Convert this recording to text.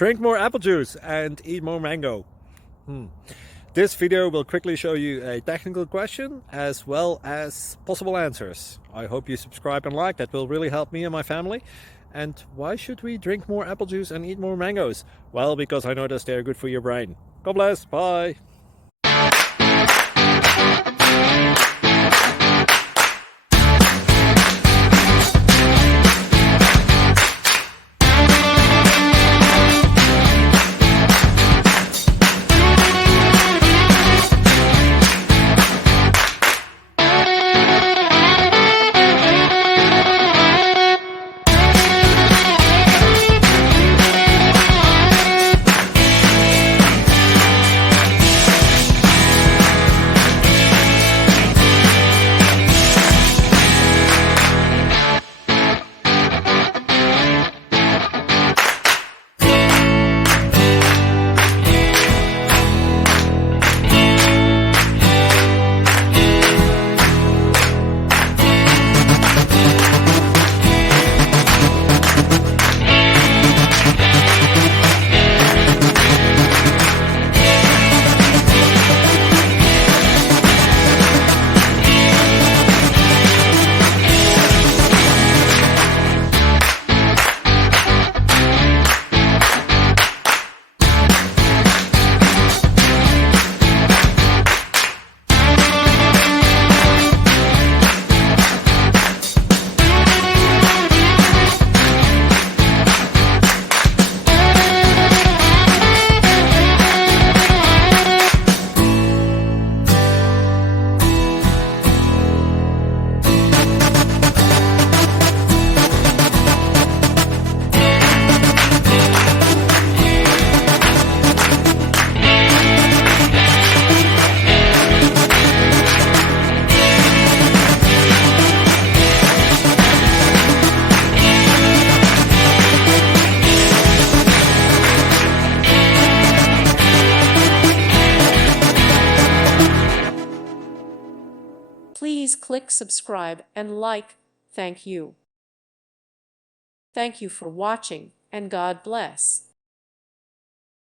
Drink more apple juice and eat more mango. This video will quickly show you a technical question as well as possible answers. I hope you subscribe and like, that will really help me and my family. And why should we drink more apple juice and eat more mangoes? Well, because I noticed they're good for your brain. God bless, bye! Please click subscribe and like. Thank you. Thank you for watching, and God bless.